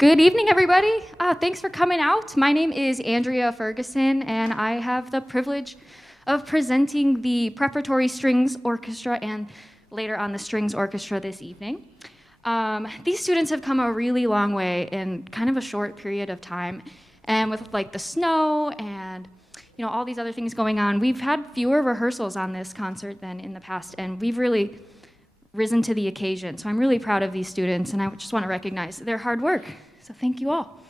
Good evening, everybody. Thanks for coming out. My name is Andrea Ferguson, and I have the privilege of presenting the Preparatory Strings Orchestra and later on the Strings Orchestra this evening. These students have come a really long way in kind of a short period of time, and with like the snow and all these other things going on, we've had fewer rehearsals on this concert than in the past, and we've really risen to the occasion. So I'm really proud of these students, and I just want to recognize their hard work. So thank you all.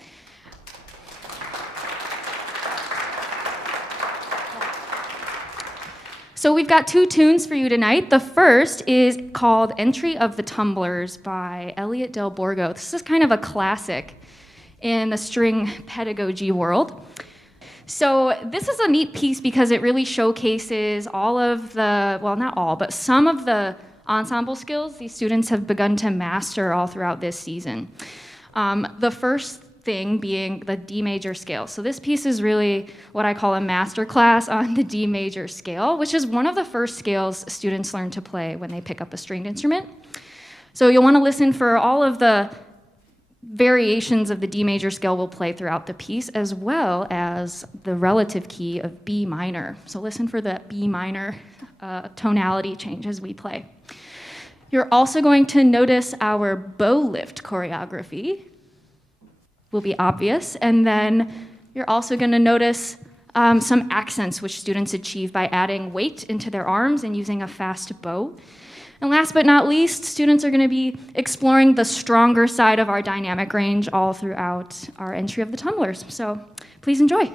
So we've got two tunes for you tonight. The first is called Entry of the Tumblers by Elliot Del Borgo. This is kind of a classic in the string pedagogy world. So this is a neat piece because it really showcases all of the, well, not all, but some of the ensemble skills these students have begun to master all throughout this season. The first thing being the D major scale. So this piece is really what I call a master class on the D major scale, which is one of the first scales students learn to play when they pick up a stringed instrument. So you'll want to listen for all of the variations of the D major scale we'll play throughout the piece, as well as the relative key of B minor. So listen for the B minor tonality change as we play. You're also going to notice our bow lift choreography will be obvious, and then you're also going to notice some accents which students achieve by adding weight into their arms and using a fast bow. And last but not least, students are going to be exploring the stronger side of our dynamic range all throughout our entry of the tumblers. So please enjoy.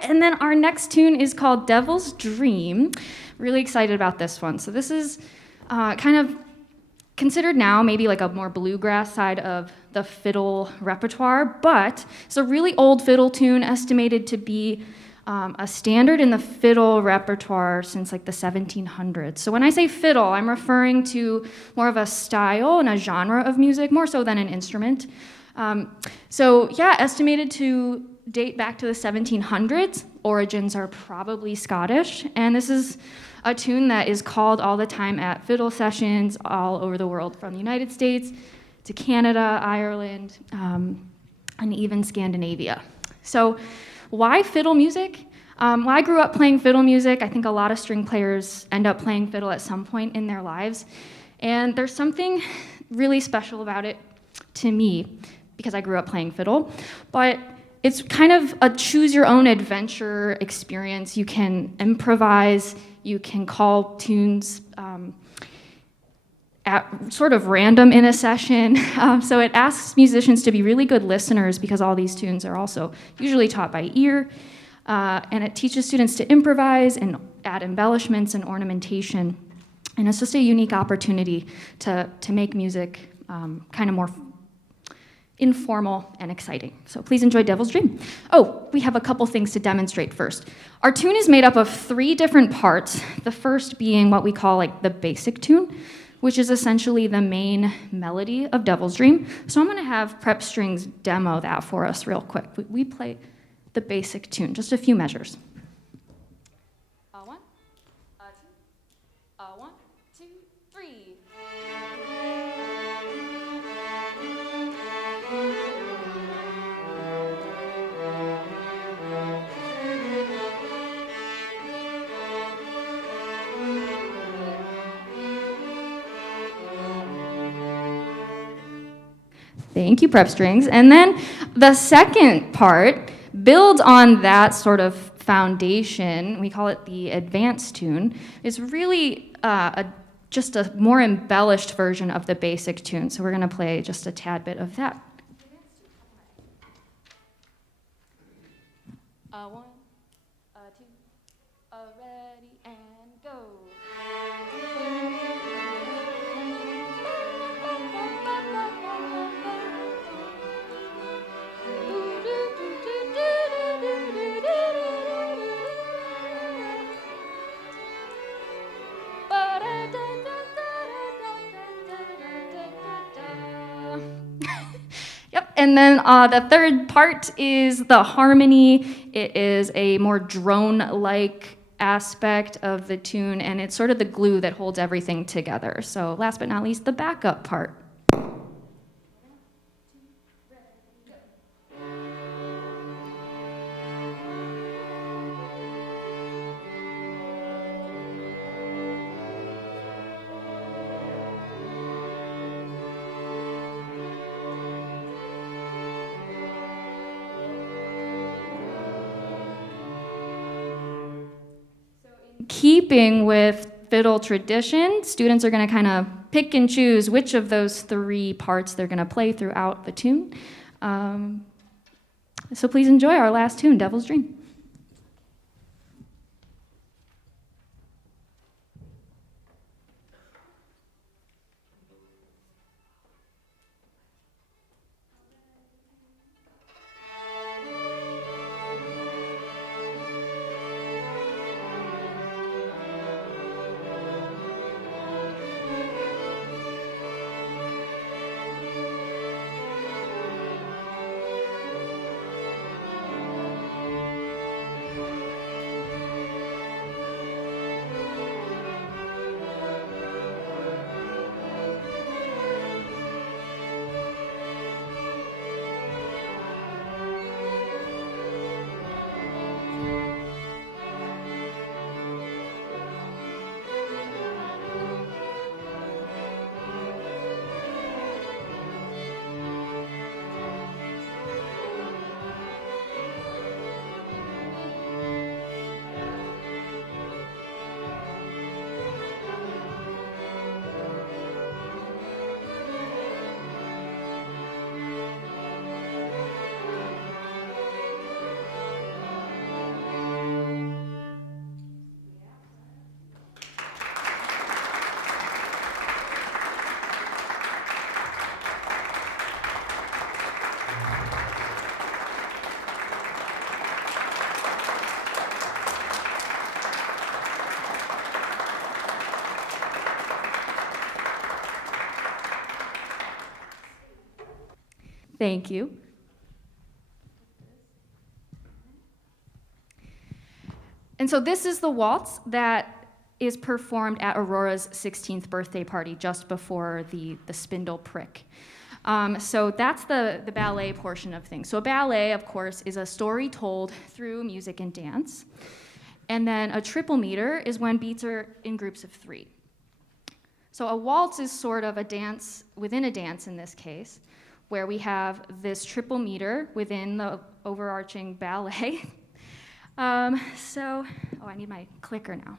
And then our next tune is called Devil's Dream. Really excited about this one. So this is kind of considered now maybe like a more bluegrass side of the fiddle repertoire, but it's a really old fiddle tune, estimated to be a standard in the fiddle repertoire since like the 1700s. So when I say fiddle, I'm referring to more of a style and a genre of music, more so than an instrument. So yeah, estimated to date back to the 1700s. Origins are probably Scottish, and this is a tune that is called all the time at fiddle sessions all over the world, from the United States to Canada, Ireland, and even Scandinavia. So why fiddle music? Well, I grew up playing fiddle music. I think a lot of string players end up playing fiddle at some point in their lives. And there's something really special about it to me, because I grew up playing fiddle. But it's kind of a choose-your-own-adventure experience. You can improvise, you can call tunes at sort of random in a session. So it asks musicians to be really good listeners, because all these tunes are also usually taught by ear. And it teaches students to improvise and add embellishments and ornamentation. And it's just a unique opportunity to make music kind of more informal and exciting. So please enjoy Devil's Dream. Oh, we have a couple things to demonstrate first. Our tune is made up of 3 different parts, the first being what we call like the basic tune, which is essentially the main melody of Devil's Dream. So I'm gonna have Prep Strings demo that for us real quick. We play the basic tune, just a few measures. A 1, a 2, a 1, 2, 3. Thank you, Prep Strings. And then the second part builds on that sort of foundation. We call it the advanced tune. It's really just a more embellished version of the basic tune. So we're going to play just a tad bit of that. A 1, a 2, a ready, and go. Yep, and then the third part is the harmony. It is a more drone-like aspect of the tune, and it's sort of the glue that holds everything together. So last but not least, the backup part. Keeping with fiddle tradition, students are going to kind of pick and choose which of those 3 parts they're going to play throughout the tune. So please enjoy our last tune, Devil's Dream. Thank you. And so this is the waltz that is performed at Aurora's 16th birthday party just before the spindle prick. So that's the ballet portion of things. So a ballet, of course, is a story told through music and dance. And then a triple meter is when beats are in groups of 3. So a waltz is sort of a dance within a dance in this case, where we have this triple meter within the overarching ballet. I need my clicker now.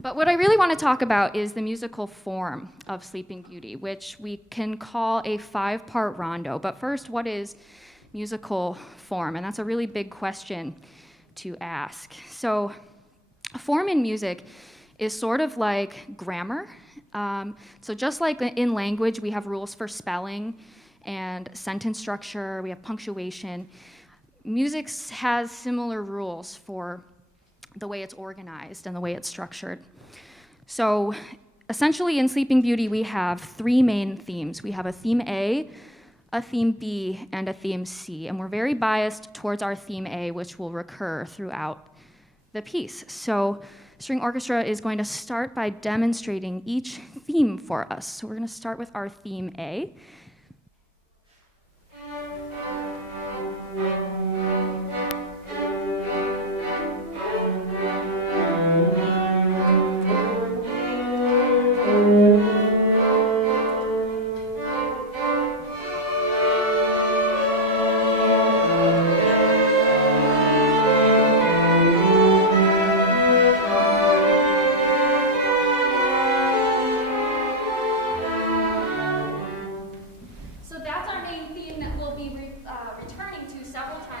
But what I really want to talk about is the musical form of Sleeping Beauty, which we can call a 5-part rondo. But first, what is musical form? And that's a really big question to ask. So form in music is sort of like grammar. So just like in language, we have rules for spelling and sentence structure, we have punctuation. Music has similar rules for the way it's organized and the way it's structured. So essentially in Sleeping Beauty, we have 3 main themes. We have a theme A, a theme B, and a theme C. And we're very biased towards our theme A, which will recur throughout the piece. So string orchestra is going to start by demonstrating each theme for us. So we're going to start with our theme A. Returning to several times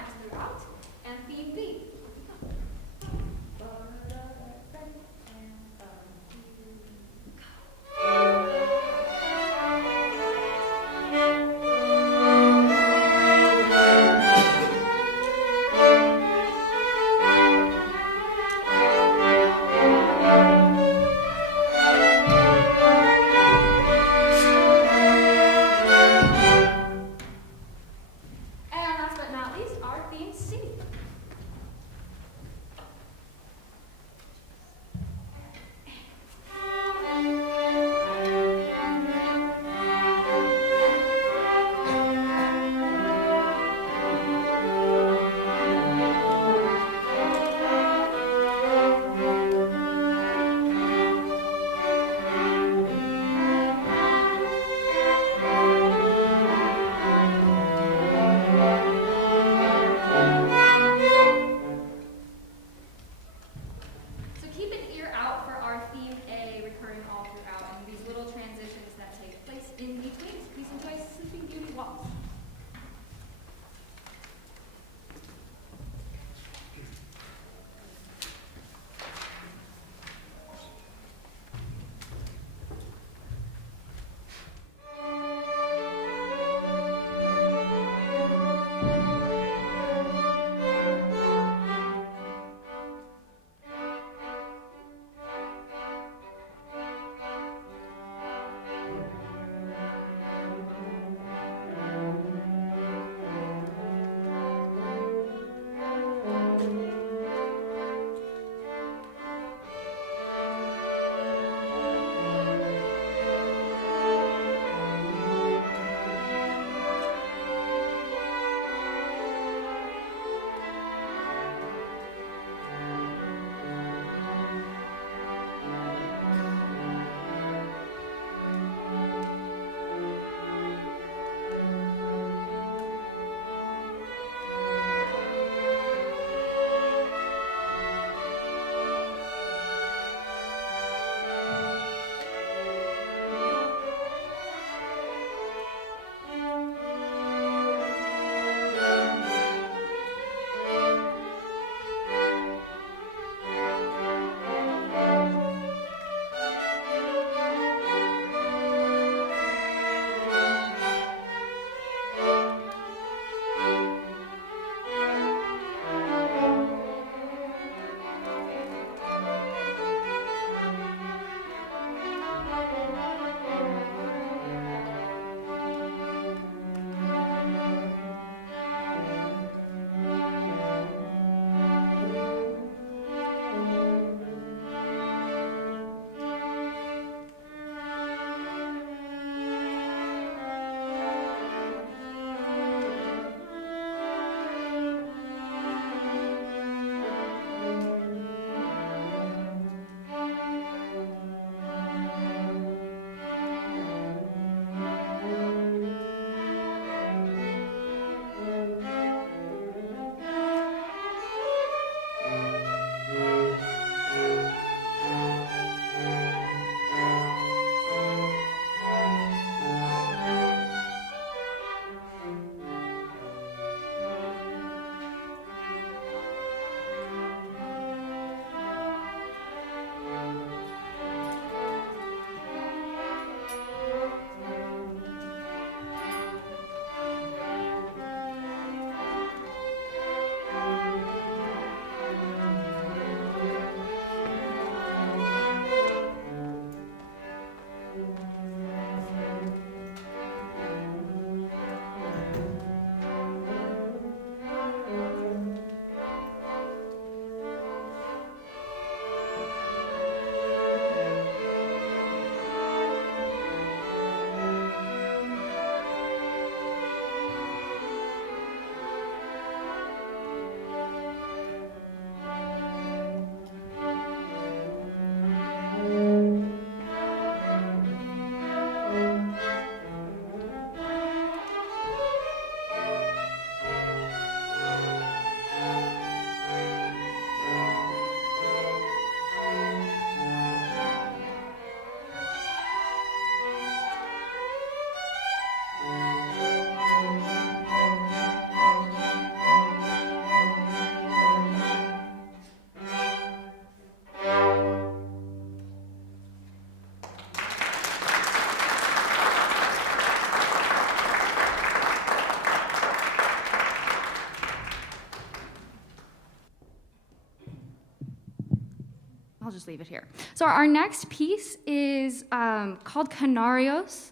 just leave it here. So our next piece is called Canarios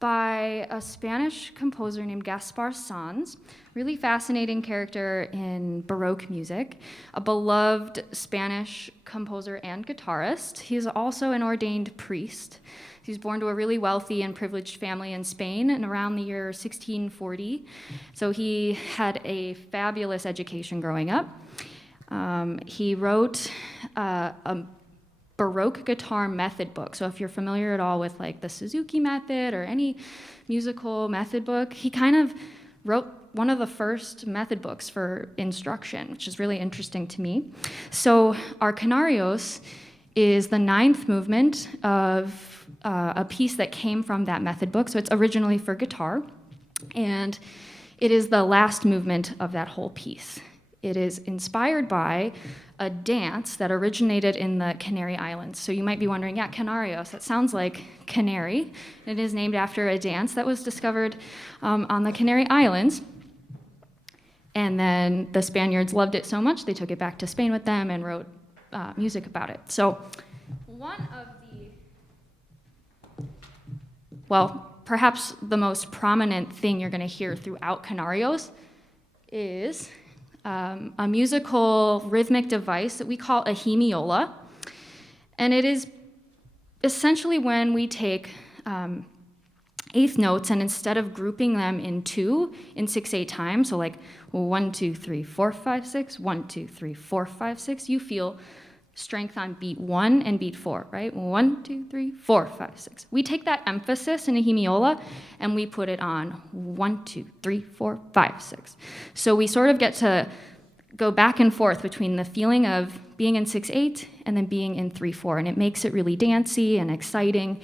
by a Spanish composer named Gaspar Sanz. Really fascinating character in Baroque music, a beloved Spanish composer and guitarist. He is also an ordained priest. He was born to a really wealthy and privileged family in Spain in around the year 1640. So he had a fabulous education growing up. He wrote a Baroque guitar method book. So if you're familiar at all with like the Suzuki method or any musical method book, he kind of wrote one of the first method books for instruction, which is really interesting to me. So our Canarios is the 9th movement of a piece that came from that method book. So it's originally for guitar, and it is the last movement of that whole piece. It is inspired by a dance that originated in the Canary Islands. So you might be wondering, yeah, Canarios, that sounds like canary. It is named after a dance that was discovered on the Canary Islands. And then the Spaniards loved it so much, they took it back to Spain with them and wrote music about it. So one of the, well, perhaps the most prominent thing you're going to hear throughout Canarios is a musical rhythmic device that we call a hemiola. And it is essentially when we take eighth notes, and instead of grouping them in 6/8 time, so like 1, 2, 3, 4, 5, 6, 1, 2, 3, 4, 5, 6, you feel strength on beat 1 and beat 4, right? 1, 2, 3, 4, 5, 6. We take that emphasis in a hemiola and we put it on 1, 2, 3, 4, 5, 6. So we sort of get to go back and forth between the feeling of being in 6/8 and then being in 3/4, and it makes it really dancey and exciting.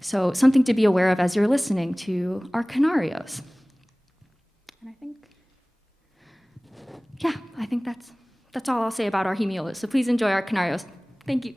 So something to be aware of as you're listening to our Canarios. And I think that's all I'll say about our hemiolas. So please enjoy our Canarios. Thank you.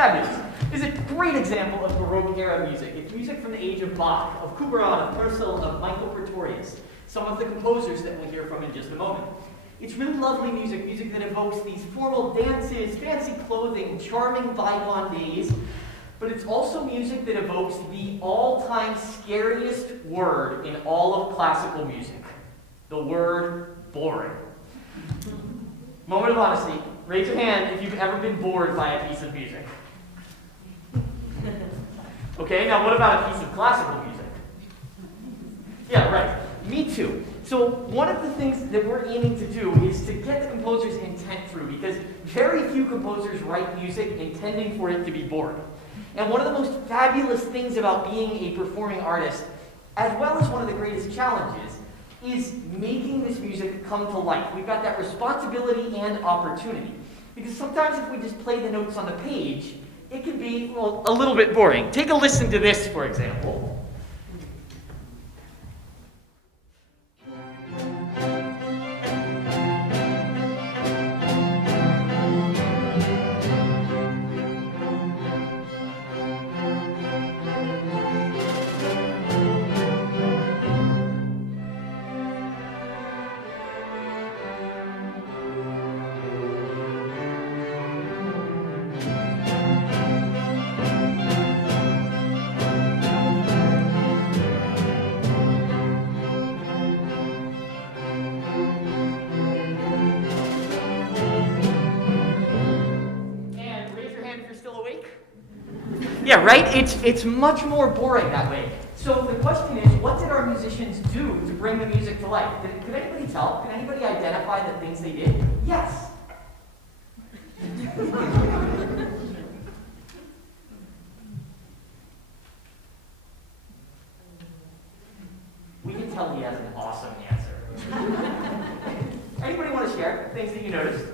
Fabulous. This is a great example of Baroque era music. It's music from the age of Bach, of Couperin, of Purcell, of Michael Pretorius, some of the composers that we'll hear from in just a moment. It's really lovely music, music that evokes these formal dances, fancy clothing, charming bygone days, but it's also music that evokes the all-time scariest word in all of classical music, the word boring. Moment of honesty. Raise your hand if you've ever been bored by a piece of music. Okay, now what about a piece of classical music? Yeah, right. Me too. So one of the things that we're aiming to do is to get the composer's intent through, because very few composers write music intending for it to be boring. And one of the most fabulous things about being a performing artist, as well as one of the greatest challenges, is making this music come to life. We've got that responsibility and opportunity. Because sometimes if we just play the notes on the page, it can be, well, a little bit boring. Take a listen to this, for example. Yeah, right? It's much more boring that way. So the question is, what did our musicians do to bring the music to life? Could anybody tell? Could anybody identify the things they did? Yes. We can tell he has an awesome answer. Anybody want to share things that you noticed?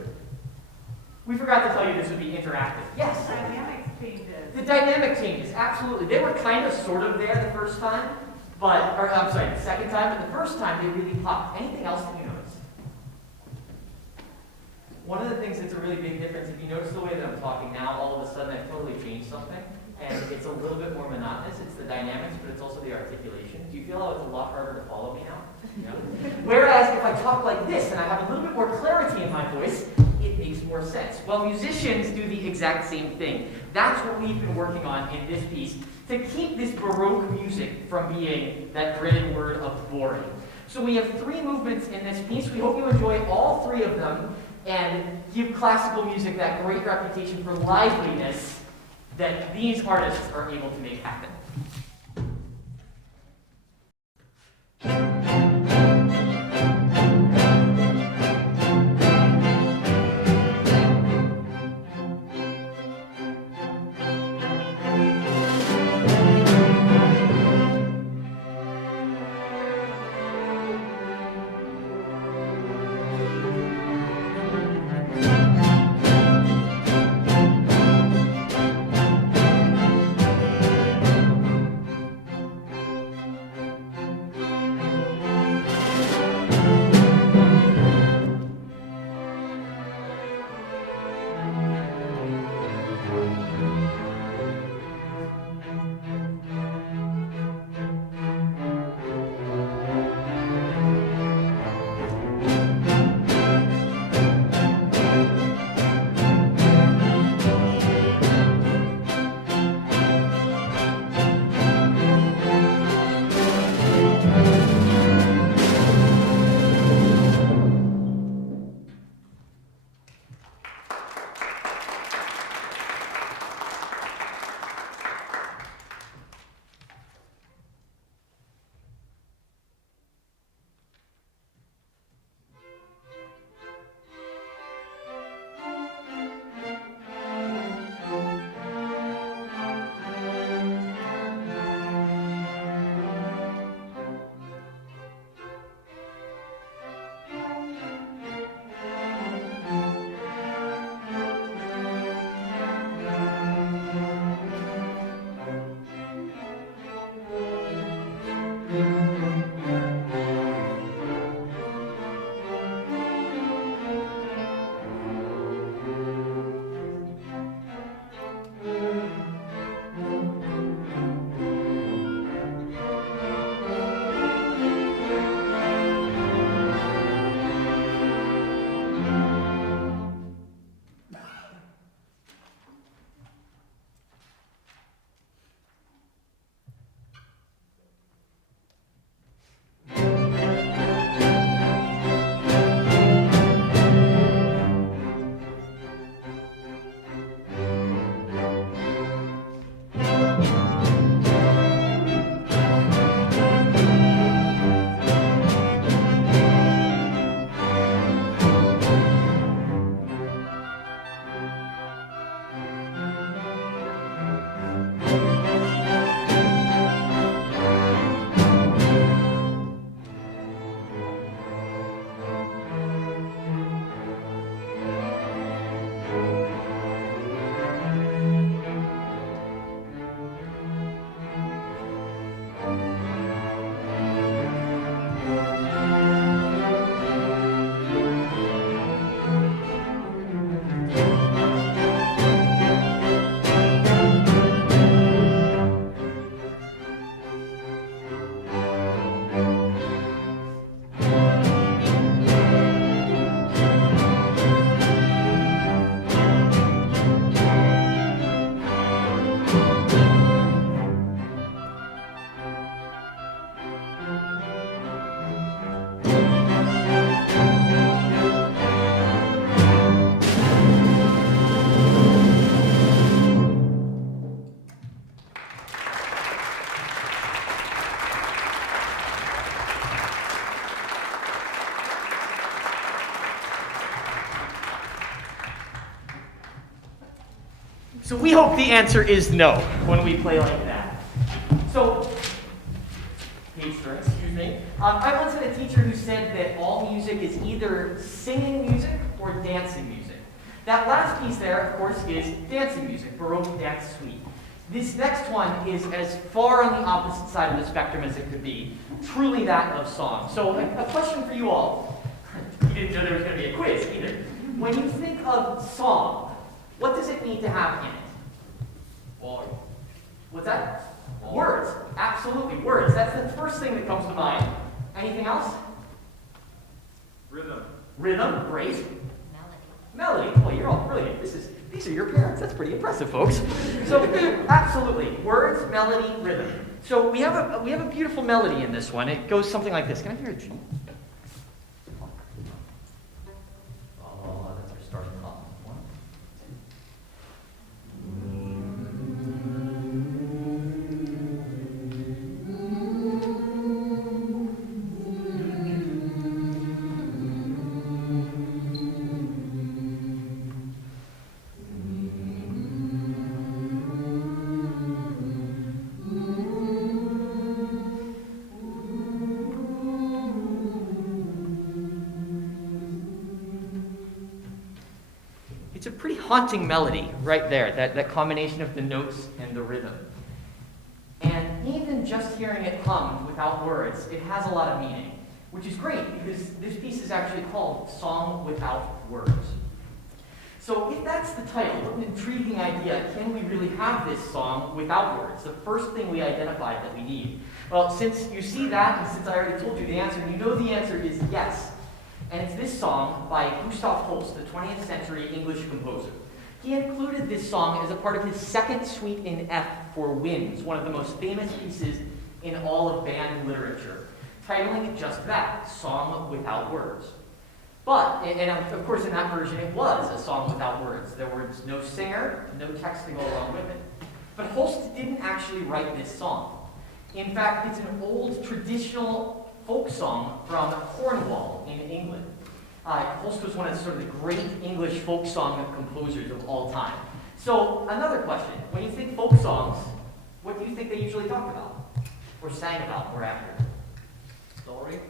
We forgot to tell you this would be interactive. Yes? Dynamics changes. The dynamic changes, absolutely. They were kind of sort of there the first time, the second time, but the first time they really popped. Anything else that you noticed? One of the things that's a really big difference, if you notice the way that I'm talking now, all of a sudden I've totally changed something, and it's a little bit more monotonous. It's the dynamics, but it's also the articulation. Do you feel how it's a lot harder to follow me now? Yeah. Whereas if I talk like this and I have a little bit more clarity in my voice, it makes more sense. Well, musicians do the exact same thing. That's what we've been working on in this piece, to keep this Baroque music from being that dreaded word of boring. So we have 3 movements in this piece. We hope you enjoy all 3 of them and give classical music that great reputation for liveliness that these artists are able to make happen. So we hope the answer is no when we play like that. So, excuse me. I once had a teacher who said that all music is either singing music or dancing music. That last piece there, of course, is dancing music, Baroque dance suite. This next one is as far on the opposite side of the spectrum as it could be, truly that of song. So a question for you all. You didn't know there was going to be a quiz either. When you think of song, what does it need to have in it? Volume. What's that? Words. Absolutely, words. That's the first thing that comes to mind. Anything else? Rhythm. Rhythm, great. Melody. Well, you're all brilliant. These are your parents. That's pretty impressive, folks. So, absolutely, words, melody, rhythm. So we have a beautiful melody in this one. It goes something like this. Can I hear a G? Oh, that's our starting clock. 1, 2. It's a pretty haunting melody right there, that combination of the notes and the rhythm. And even just hearing it hummed without words, it has a lot of meaning, which is great because this piece is actually called Song Without Words. So if that's the title, what an intriguing idea. Can we really have this song without words? The first thing we identified that we need. Well, since you see that, and since I already told you the answer, you know the answer is yes. And it's this song by Gustav Holst, the 20th century English composer. He included this song as a part of his second suite in F for winds, one of the most famous pieces in all of band literature, titling it just that, Song Without Words. But, and of course in that version it was a song without words. There was no singer, no text to go along with it. But Holst didn't actually write this song. In fact, it's an old traditional folk song from Cornwall in England. Holst was one of the great English folk song composers of all time. So another question, when you think folk songs, what do you think they usually talk about? Or sang about, or after? Story.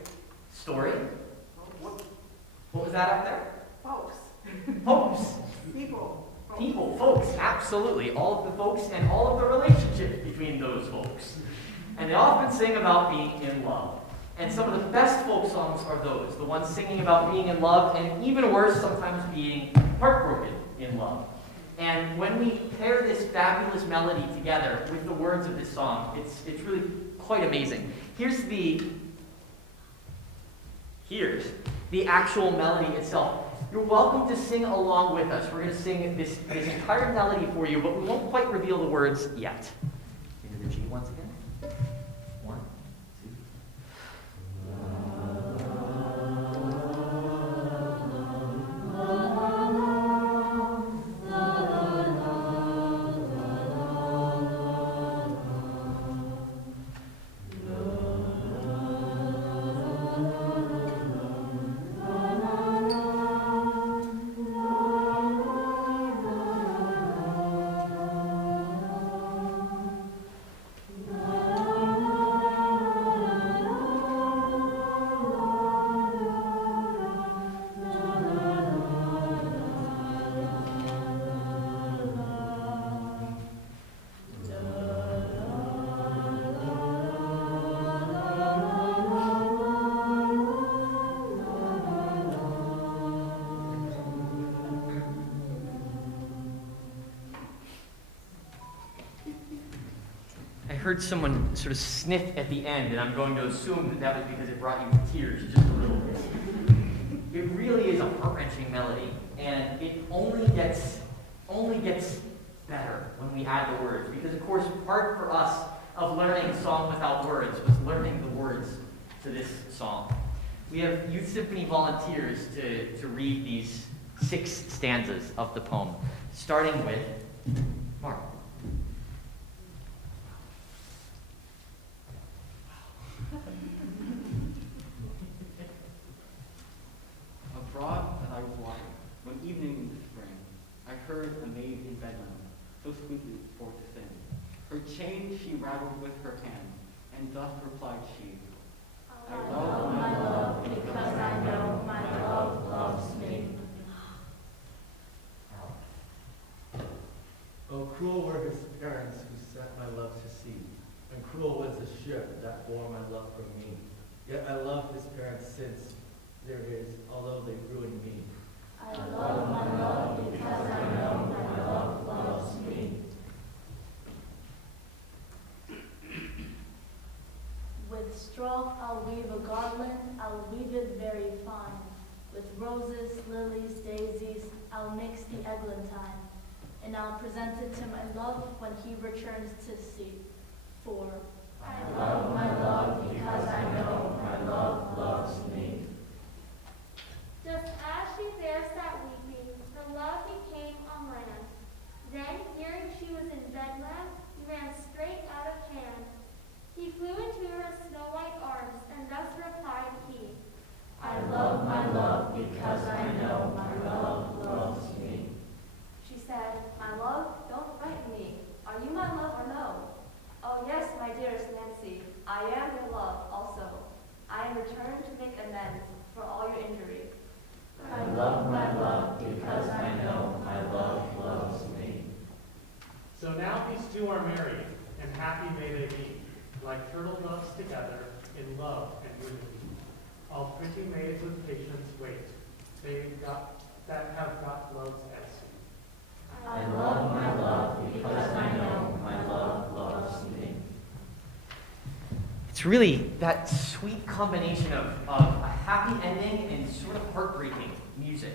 Story? What was that up there? Folks. Folks. People. People, folks, absolutely. All of the folks and all of the relationships between those folks. And they often sing about being in love. And some of the best folk songs are those, the ones singing about being in love, and even worse, sometimes being heartbroken in love. And when we pair this fabulous melody together with the words of this song, it's really quite amazing. Here's the actual melody itself. You're welcome to sing along with us. We're going to sing this entire melody for you, but we won't quite reveal the words yet. Into the G once again. 1, 2. I heard someone sort of sniff at the end, and I'm going to assume that was because it brought you to tears just a little bit. It really is a heart-wrenching melody, and it only gets better when we add the words, because of course part for us of learning a song without words was learning the words to this song. We have Youth Symphony volunteers to read these 6 stanzas of the poem, starting with Mark. Abroad as I was walking, one evening in the spring, I heard a maid in bedlam, so Harper with her hand, and thus replied she, I love my love because I know my love loves me. Oh, cruel were his parents who set my love to sea, and cruel was the ship that bore my love from me. Yet I love his parents since there is, although they ruined me. I love my love because I know my love loves me. With straw I'll weave a garland, I'll weave it very fine. With roses, lilies, daisies, I'll mix the eglantine. And I'll present it to my love when he returns to sea. For I love my love because I know my love loves me. Just as she there sat weeping, her love became on land. Then, hearing she was in bedlam, he ran straight out of hand. He flew into her snow-white arms, and thus replied he, I love my love because I know my love loves me. She said, my love, don't frighten me. Are you my love or no? Oh yes, my dearest Nancy, I am your love also. I am returned to make amends for all your injury. I love my love because I know my love loves me. So now these two are married, and happy may they be, like turtle doves together in love and unity. All pretty maids with patience wait, that have got love's essence. I love my love because I know my love loves me. It's really that sweet combination of a happy ending and sort of heartbreaking music.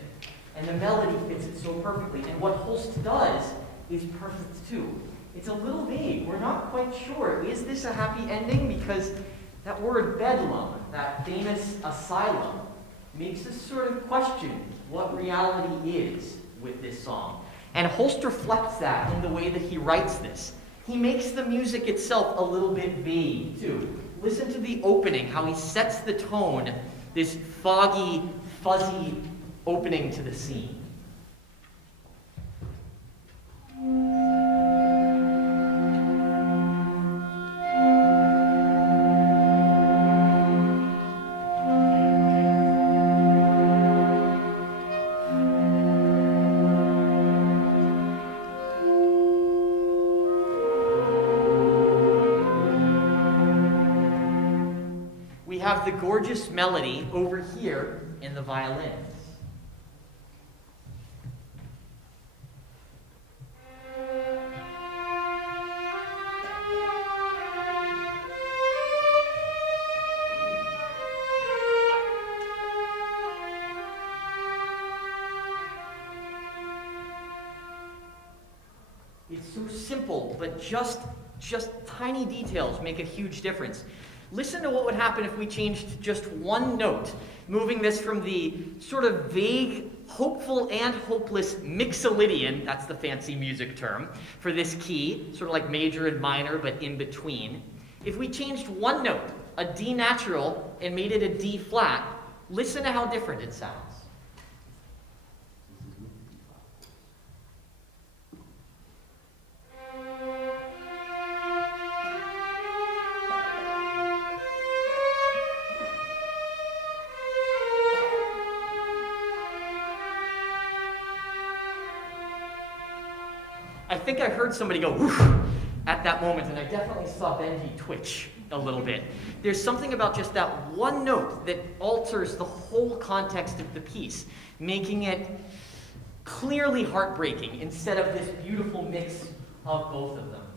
And the melody fits it so perfectly. And what Holst does is perfect too. It's a little vague. We're not quite sure. Is this a happy ending? Because that word bedlam, that famous asylum, makes us sort of question what reality is with this song. And Holst reflects that in the way that he writes this. He makes the music itself a little bit vague, too. Listen to the opening, how he sets the tone, this foggy, fuzzy opening to the scene. Have the gorgeous melody over here in the violins. It's so simple, but just tiny details make a huge difference. Listen to what would happen if we changed just one note, moving this from the sort of vague, hopeful and hopeless mixolydian, that's the fancy music term, for this key, sort of like major and minor, but in between. If we changed one note, a D natural, and made it a D flat, listen to how different it sounds. I think I heard somebody go woof at that moment, and I definitely saw Benji twitch a little bit. There's something about just that one note that alters the whole context of the piece, making it clearly heartbreaking instead of this beautiful mix of both of them.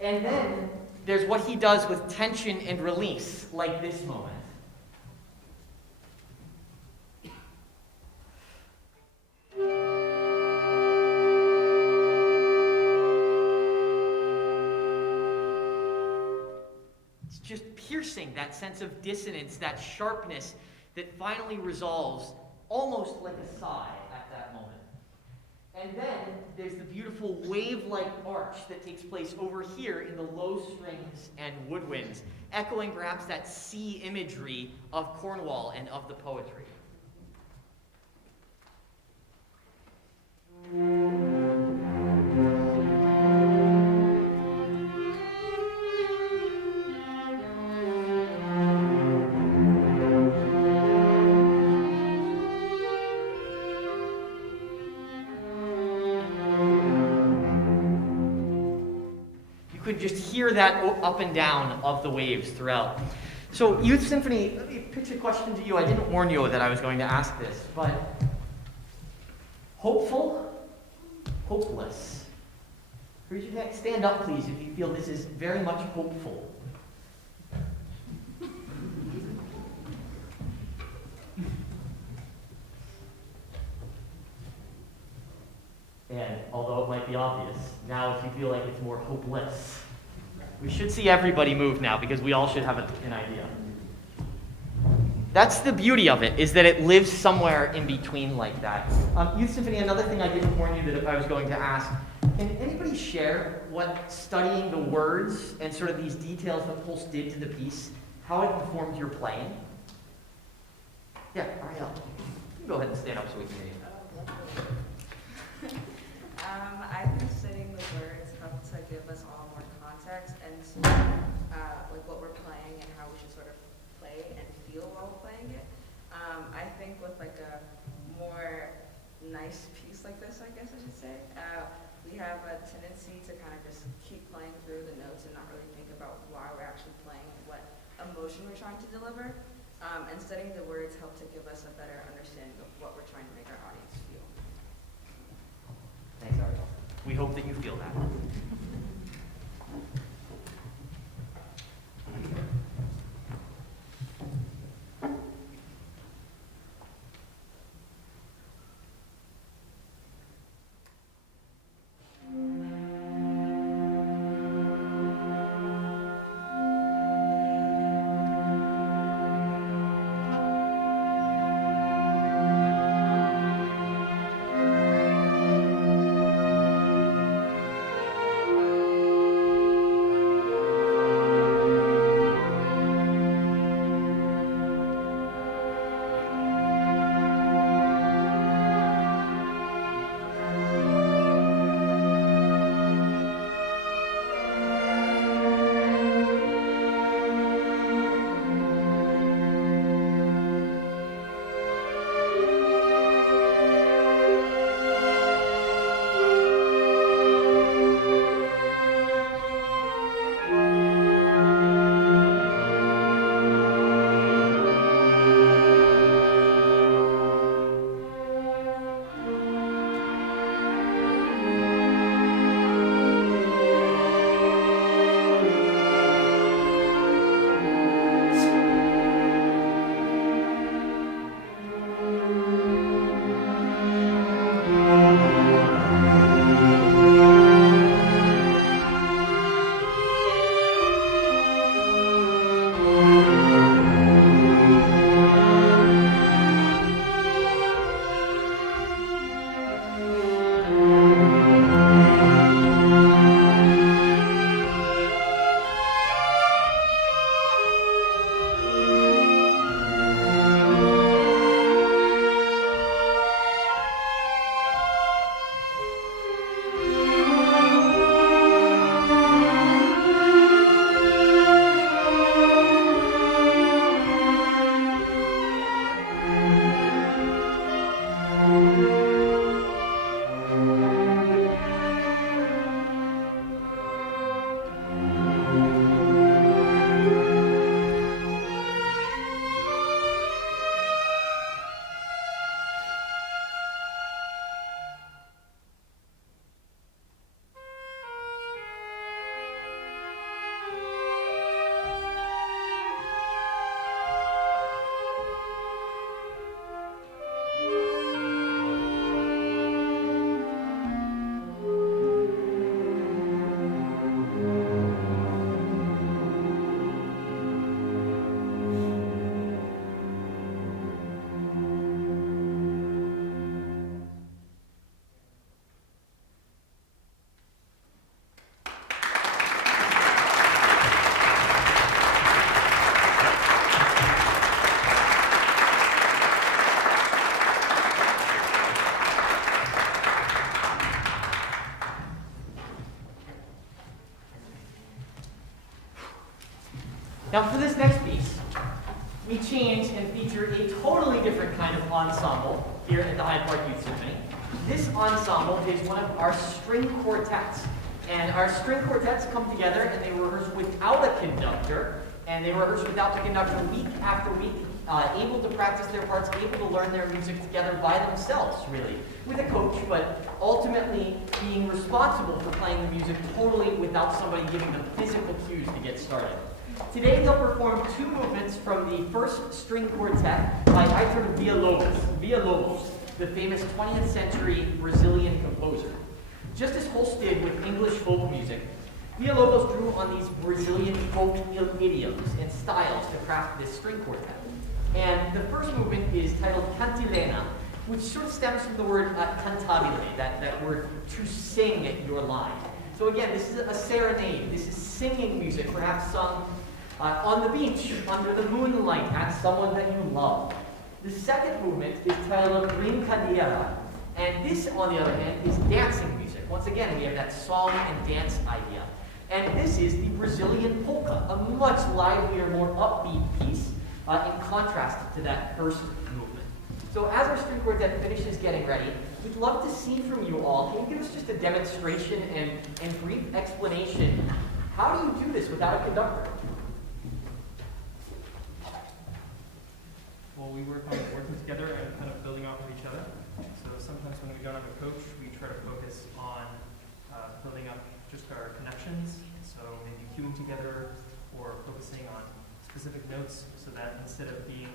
And then there's what he does with tension and release, like this moment. Just piercing that sense of dissonance, that sharpness that finally resolves almost like a sigh at that moment. And then there's the beautiful wave-like arch that takes place over here in the low strings and woodwinds, echoing perhaps that sea imagery of Cornwall and of the poetry. could just hear that up and down of the waves throughout. So Youth Symphony, let me pitch a question to you. I didn't warn you that I was going to ask this, but hopeful, hopeless. Raise your hand. Stand up, please, if you feel this is very much hopeful. And although it might be obvious, now if you feel like it's more hopeless, we should see everybody move now because we all should have an idea. That's the beauty of it, is that it lives somewhere in between like that. Youth Symphony, another thing I didn't warn you that if I was going to ask, can anybody share what studying the words and sort of these details that Pulse did to the piece, how it informed your playing? Yeah, Ariel. You can go ahead and stand up so we can hear you. I think studying the words helped to give us all more context and to like what we're playing and how we should sort of play and feel while playing it. I think with like a more nice piece like this, I guess I should say, we have a tendency to kind of just keep playing through the notes and not really think about why we're actually playing and what emotion we're trying to deliver. And studying the words helped to give us a better understanding of what we're trying to make our audience feel. Thanks, Ariel. We hope that you feel that. Now for this next piece, we change and feature a totally different kind of ensemble here at the Hyde Park Youth Symphony. This ensemble is one of our string quartets. And our string quartets come together and they rehearse without a conductor, and they rehearse without the conductor week after week, able to practice their parts, able to learn their music together by themselves, really, with a coach, but ultimately being responsible for playing the music totally without somebody giving them physical cues to get started. Today they'll perform two movements from the first string quartet by Heitor Villa-Lobos, the famous 20th century Brazilian composer. Just as Holst did with English folk music, Villa-Lobos drew on these Brazilian folk idioms and styles to craft this string quartet. And the first movement is titled Cantilena, which sort of stems from the word cantabile, that word to sing at your line. So again, this is a serenade. This is singing music, perhaps sung on the beach, under the moonlight, at someone that you love. The second movement is titled Brincadeira, and this, on the other hand, is dancing music. Once again, we have that song and dance idea. And this is the Brazilian polka, a much livelier, more upbeat piece, in contrast to that first movement. So as our string quartet finishes getting ready, we'd love to see from you all. Can you give us just a demonstration and brief explanation? How do you do this without a conductor? Well, we work on working together and kind of building off of each other. So sometimes when we don't have a coach, we try to focus on building up just our connections. So maybe cueing together or focusing on specific notes so that instead of being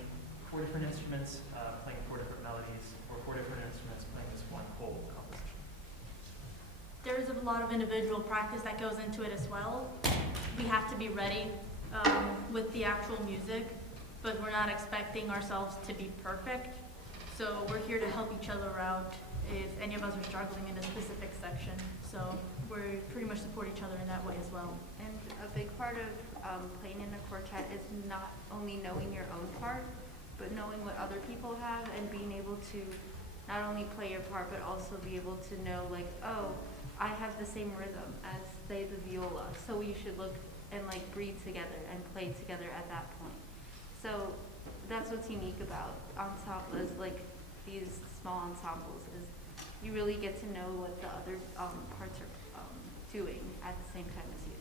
4 different instruments playing 4 different melodies or 4 different instruments playing this one whole composition. There's a lot of individual practice that goes into it as well. We have to be ready with the actual music, but we're not expecting ourselves to be perfect. So we're here to help each other out if any of us are struggling in a specific section. So we pretty much support each other in that way as well. And a big part of playing in a quartet is not only knowing your own part, but knowing what other people have and being able to not only play your part, but also be able to know, like, oh, I have the same rhythm as, say, the viola, so we should look and, like, breathe together and play together at that point. So that's what's unique about ensemble, is like these small ensembles, is you really get to know what the other parts are doing at the same time as you.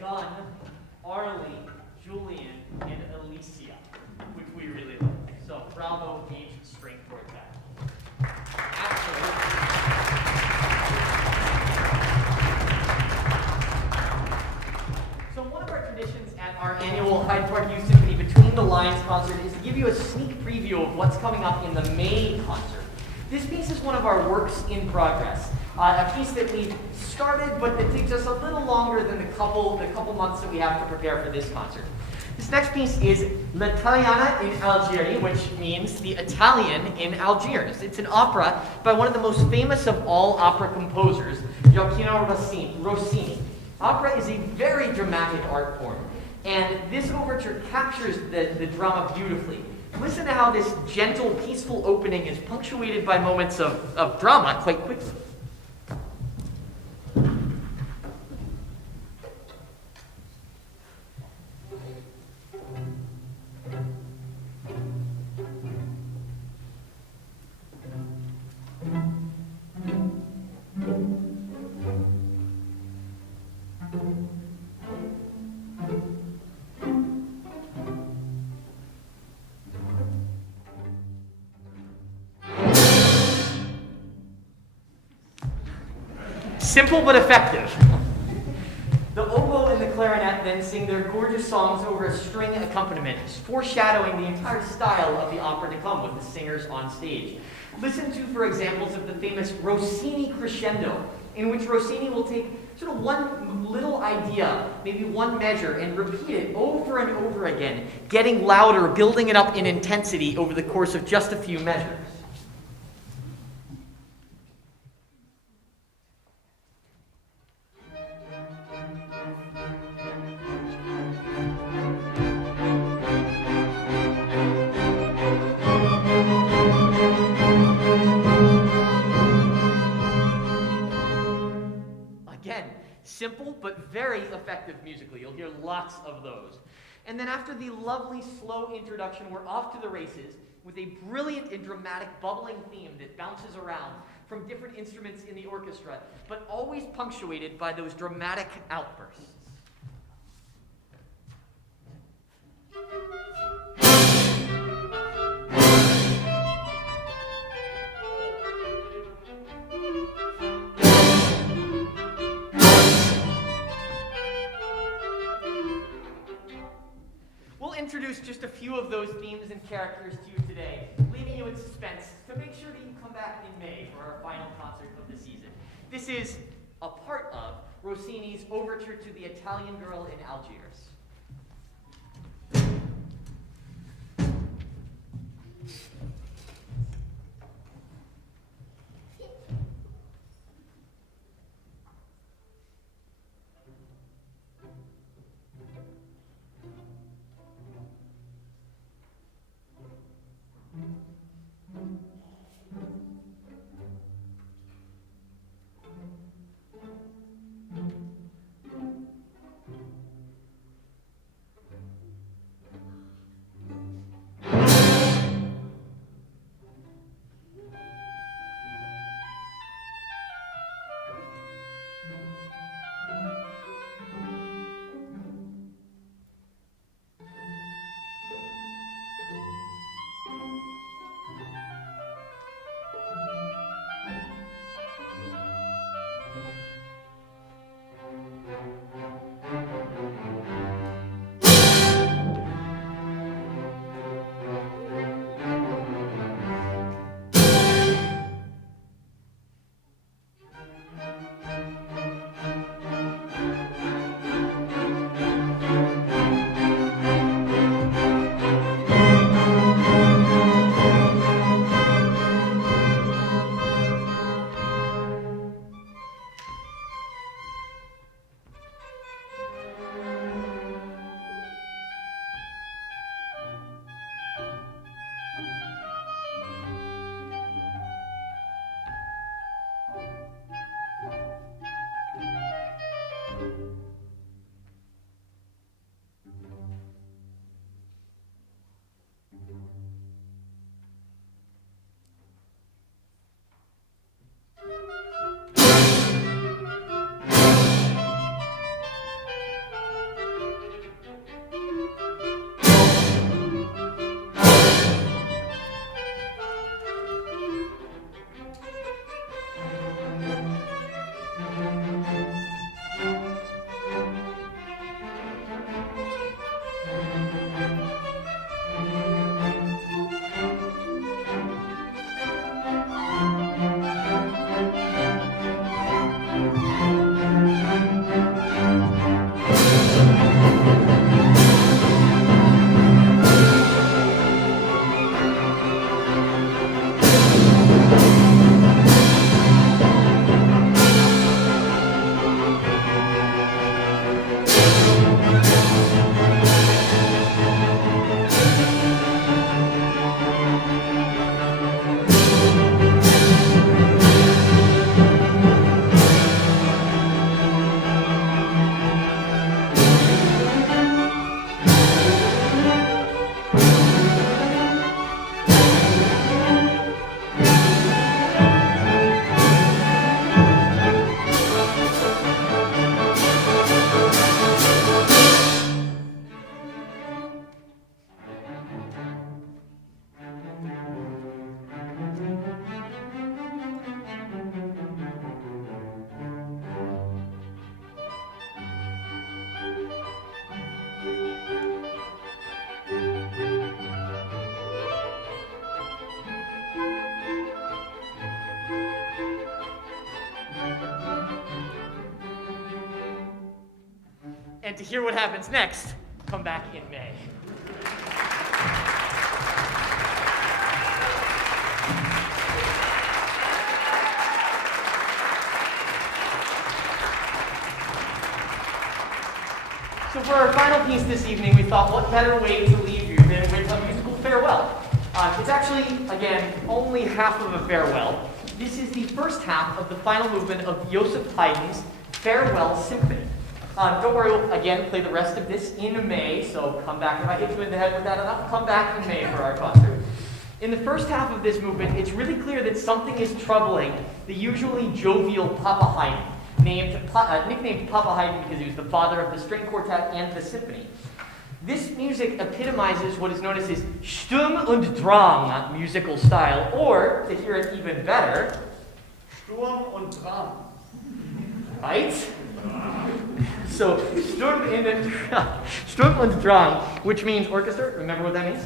Gunn, Arlie, Julian, and Alicia, which we really like. So bravo, H string quartet. Absolutely. So one of our traditions at our annual Hyde Park Youth Symphony Between the Lines concert is to give you a sneak preview of what's coming up in the May concert. This piece is one of our works in progress, a piece that we started but that takes us a little longer than the couple months that we have to prepare for this concert. This next piece is L'Italiana in Algérie, which means the Italian in Algiers. It's an opera by one of the most famous of all opera composers, Gioacchino Rossini. Opera is a very dramatic art form, and this overture captures the drama beautifully. Listen to how this gentle, peaceful opening is punctuated by moments of drama quite quickly. Simple but effective. The oboe and the clarinet then sing their gorgeous songs over a string accompaniment, foreshadowing the entire style of the opera to come with the singers on stage. Listen to, for examples of the famous Rossini crescendo, in which Rossini will take sort of one little idea, maybe one measure, and repeat it over and over again, getting louder, building it up in intensity over the course of just a few measures. Simple but very effective musically. You'll hear lots of those. And then after the lovely slow introduction, we're off to the races with a brilliant and dramatic bubbling theme that bounces around from different instruments in the orchestra, but always punctuated by those dramatic outbursts. Introduce just a few of those themes and characters to you today, leaving you in suspense to make sure that you come back in May for our final concert of the season. This is a part of Rossini's Overture to the Italian Girl in Algiers. And to hear what happens next, come back in May. So for our final piece this evening, we thought, what better way to leave you than with a musical farewell? It's actually, again, only half of a farewell. This is the first half of the final movement of Joseph Haydn's Farewell Symphony. Don't worry, we'll again play the rest of this in May, so come back. If I hit you in the head with that enough, come back in May for our concert. In the first half of this movement, it's really clear that something is troubling the usually jovial Papa Haydn, nicknamed Papa Haydn because he was the father of the string quartet and the symphony. This music epitomizes what is known as his Sturm und Drang musical style, or, to hear it even better, Sturm und Drang. Right? So, Sturm und Drang, which means orchestra, remember what that means?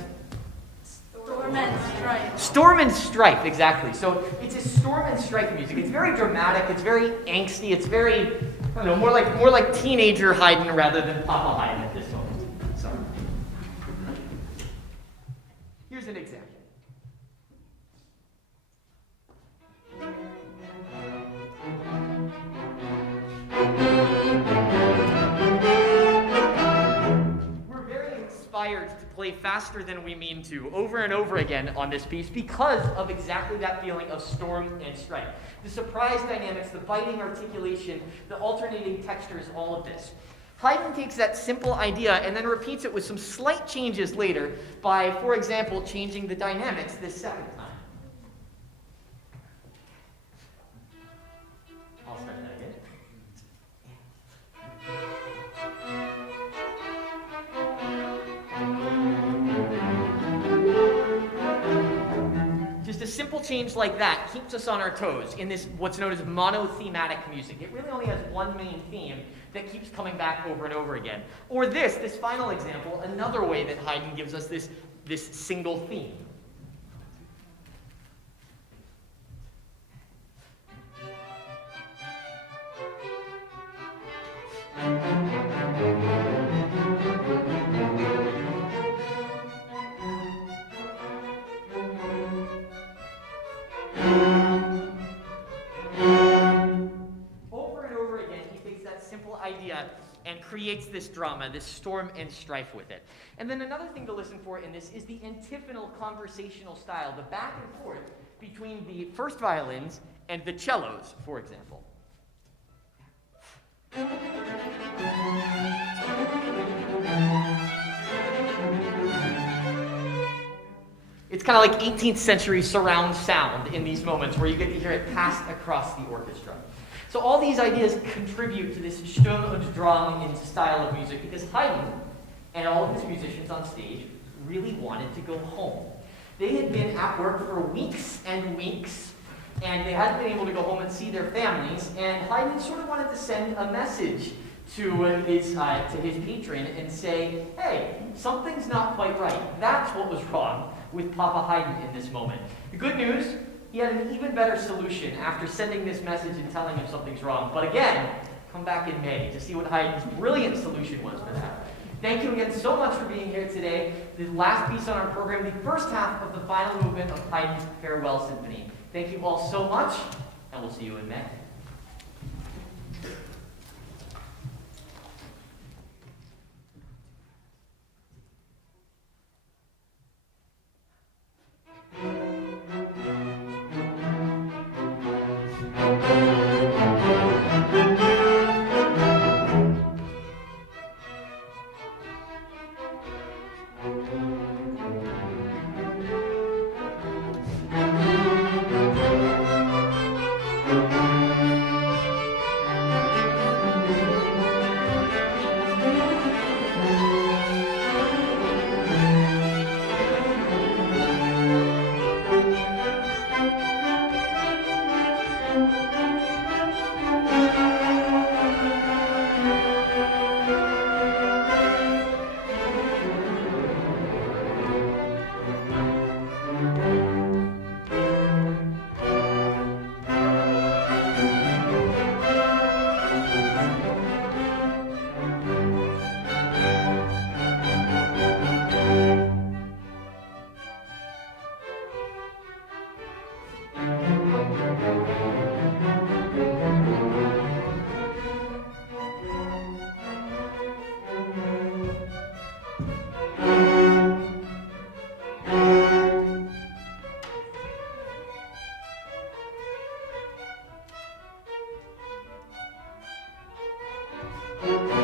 Storm and strife. Storm and strife, exactly. So it's a storm and strife music. It's very dramatic, it's very angsty, it's very, I don't know, more like teenager Haydn rather than Papa Haydn at this moment. So here's an example. To play faster than we mean to over and over again on this piece because of exactly that feeling of storm and strife. The surprise dynamics, the biting articulation, the alternating textures, all of this. Haydn takes that simple idea and then repeats it with some slight changes later by, for example, changing the dynamics this second time. I'll start that again. Just a simple change like that keeps us on our toes in this what's known as monothematic music. It really only has one main theme that keeps coming back over and over again. Or this final example, another way that Haydn gives us this single theme. Idea and creates this drama, this storm and strife with it. And then another thing to listen for in this is the antiphonal conversational style, the back and forth between the first violins and the cellos, for example. It's kind of like 18th century surround sound in these moments where you get to hear it passed across the orchestra. So all these ideas contribute to this Sturm und Drang in style of music because Haydn and all of his musicians on stage really wanted to go home. They had been at work for weeks and weeks, and they hadn't been able to go home and see their families, and Haydn sort of wanted to send a message to his patron and say, hey, something's not quite right. That's what was wrong with Papa Haydn in this moment. The good news, he had an even better solution after sending this message and telling him something's wrong. But again, come back in May to see what Haydn's brilliant solution was for that. Thank you again so much for being here today. The last piece on our program, the first half of the final movement of Haydn's Farewell Symphony. Thank you all so much, and we'll see you in May. Thank you.